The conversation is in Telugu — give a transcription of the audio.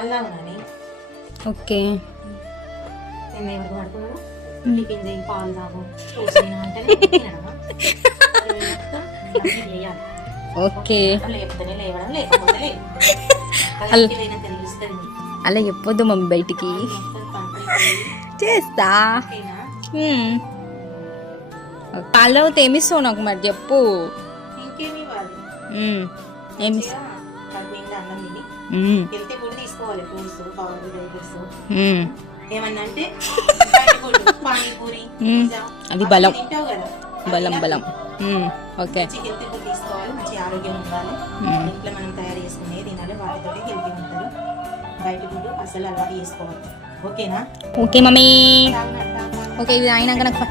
పాలు తాగునని. ఓకే. నేను ఎవరు పడుకున్నాను టిఫిన్ చేయి పాలు తాగు అంటేనే తినడమా? చేయాలి. ఓకే. లేకపోతేనే లేవడం, లేకపోతే లేదు. తెలుస్తుంది. అలా చెప్పొద్దు మమ్మీ బయటికి. చేస్తా. పాలు తాగితే ఏమిస్తావు నాకు మరి చెప్పు. ఇంకేమి ఇవ్వాలి? ఏమి అన్నం తిని వెళ్తే కూడా తీసుకోవాలి. ఫ్రూట్స్, పౌడర్, డైపర్స్ ఏమన్నా అంటే పానీపూరి, అది బలం. తింటావు కదా, బలం బలం. ఓకే. హెల్తీ ఫుడ్ తీసుకోవాలి. మంచి ఆరోగ్యం ఉండాలి. ఇంట్లో మనం తయారు చేసుకునే తినాలి. వాటితో హెల్తీ ఉంటారు. బయట ఫుడ్ అసలు అలవాటు చేసుకోవాలి. ఓకేనా? Okay mummy. ఓకే ఇది అయినాక నాకు